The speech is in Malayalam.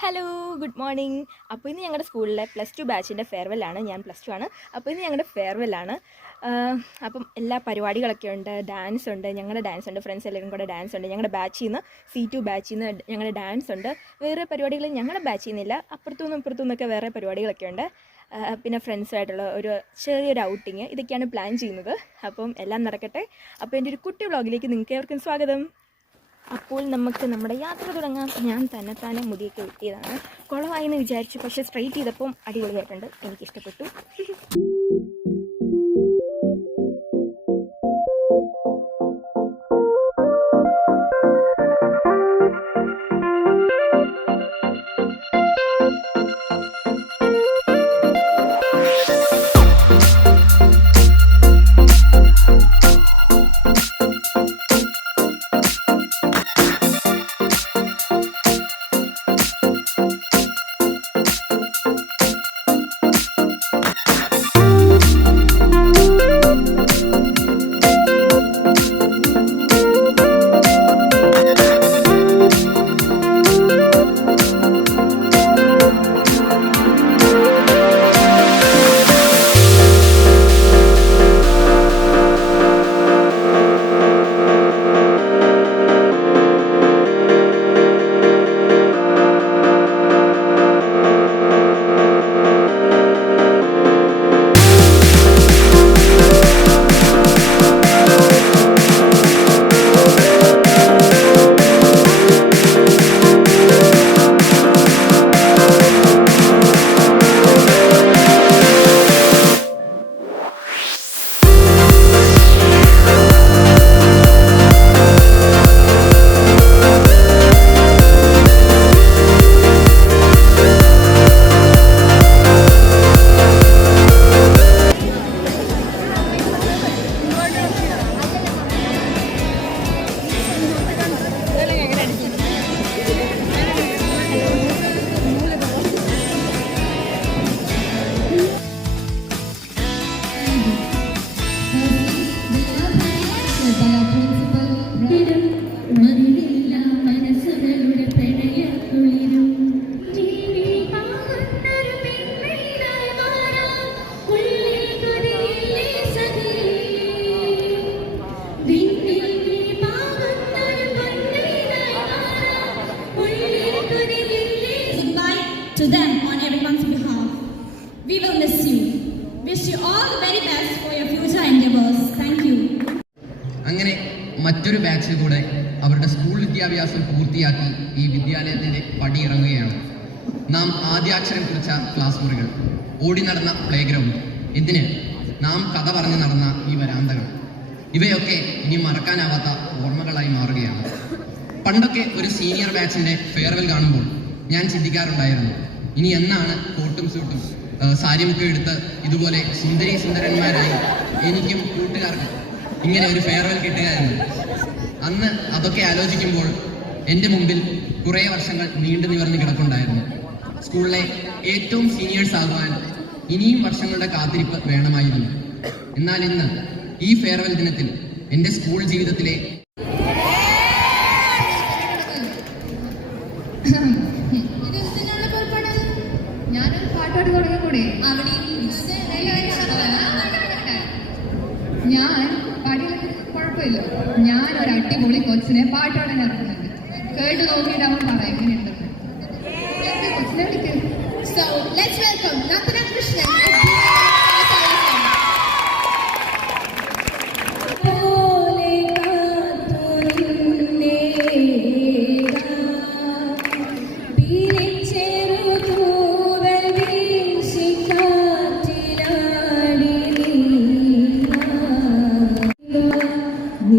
Hello, good morning. അപ്പോൾ ഇന്ന് ഞങ്ങളുടെ സ്കൂളിലെ +2 ബാച്ചിൻ്റെ ഫെയർവെല്ലാണ്. ഞാൻ +2 ആണ്. അപ്പോൾ ഇന്ന് ഞങ്ങളുടെ ഫെയർവെല്ലാണ്. അപ്പം എല്ലാ പരിപാടികളൊക്കെ ഉണ്ട്. ഡാൻസ് ഉണ്ട്, ഞങ്ങളുടെ ഡാൻസ് ഉണ്ട്, ഫ്രണ്ട്സ് എല്ലാവരും കൂടെ ഡാൻസ് ഉണ്ട്. ഞങ്ങളുടെ ബാച്ചിൽ നിന്ന് C2 ബാച്ചിൽ നിന്ന് ഞങ്ങളുടെ ഡാൻസ് ഉണ്ട്. വേറെ പരിപാടികൾ ഞങ്ങളുടെ ബാച്ചിൽ നിന്നില്ല, അപ്പുറത്തുനിന്നും ഇപ്പുറത്തുനിന്നൊക്കെ വേറെ പരിപാടികളൊക്കെ ഉണ്ട്. പിന്നെ ഫ്രണ്ട്സായിട്ടുള്ള ഒരു ചെറിയൊരു ഔട്ടിങ്, ഇതൊക്കെയാണ് പ്ലാൻ ചെയ്യുന്നത്. അപ്പം എല്ലാം നടക്കട്ടെ. അപ്പോൾ എൻ്റെ ഒരു കുട്ടി വ്ളോഗിലേക്ക് നിങ്ങൾക്ക് ഏവർക്കും സ്വാഗതം. അപ്പോൾ നമുക്ക് നമ്മുടെ യാത്ര തുടങ്ങാം. ഞാൻ തന്നെ മുടിയൊക്കെ വെട്ടിയതാണ്. കുളമായി എന്ന് വിചാരിച്ചു, പക്ഷേ സ്ട്രെയിറ്റ് ചെയ്തപ്പം അടിപൊളിയായിട്ടുണ്ട്, എനിക്കിഷ്ടപ്പെട്ടു. To them, on everyone's behalf, we will miss you. Wish you all the very best for your future endeavors. Thank you. അങ്ങനെ മറ്റൊരു ബാച്ച് കൂടെ അവരുടെ സ്കൂൾ വിദ്യാഭ്യാസം പൂർത്തിയാക്കി ഈ വിദ്യാലയത്തിൻ്റെ പടിയിറങ്ങുകയാണ്. നാം ആദ്യാക്ഷരം കുറിച്ച ക്ലാസ് മുറികൾ, ഓടി നടന്ന പ്ലേ ഗ്രൗണ്ട്, എന്തിന് നാം കഥ പറഞ്ഞു നടന്ന ഈ വരാന്തകൾ, ഇവയൊക്കെ ഇനി മറക്കാനാവാത്ത ഓർമ്മകളായി മാറുകയാണ്. പണ്ടൊക്കെ ഒരു സീനിയർ ബാച്ചിൻ്റെ ഫെയർവെൽ കാണുമ്പോൾ ഞാൻ ചിന്തിക്കാറുണ്ടായിരുന്നു, ഇനി എന്നാണ് കോട്ടും സൂട്ടും സാരിയൊക്കെ എടുത്ത് ഇതുപോലെ സുന്ദരന്മാരായി എനിക്കും കൂട്ടുകാർക്കും ഇങ്ങനെ ഒരു ഫെയർവെൽ കിട്ടുകയായിരുന്നു. അന്ന് അതൊക്കെ ആലോചിക്കുമ്പോൾ എൻ്റെ മുമ്പിൽ കുറേ വർഷങ്ങൾ നീണ്ടു നിവർന്ന് കിടക്കുന്നുണ്ടായിരുന്നു. സ്കൂളിലെ ഏറ്റവും സീനിയേഴ്സ് ആകുവാൻ ഇനിയും വർഷങ്ങളുടെ കാത്തിരിപ്പ് വേണമായിരുന്നു. എന്നാൽ ഇന്ന് ഈ ഫെയർവെൽ ദിനത്തിൽ എൻ്റെ സ്കൂൾ ജീവിതത്തിലെ ഞാൻ പാടിയിലൊക്കെ കുഴപ്പമില്ല. ഞാൻ ഒരു അടിപൊളി കൊച്ചിനെ പാട്ടോടാൻ ഇറങ്ങുന്നുണ്ട്. കേട്ട് നോക്കിയിട്ട് അവൻ പറയാം എങ്ങനെയുണ്ട്. കൊച്ചിനെ വിളിക്കും. So let's welcome Natana Krishnan. നീ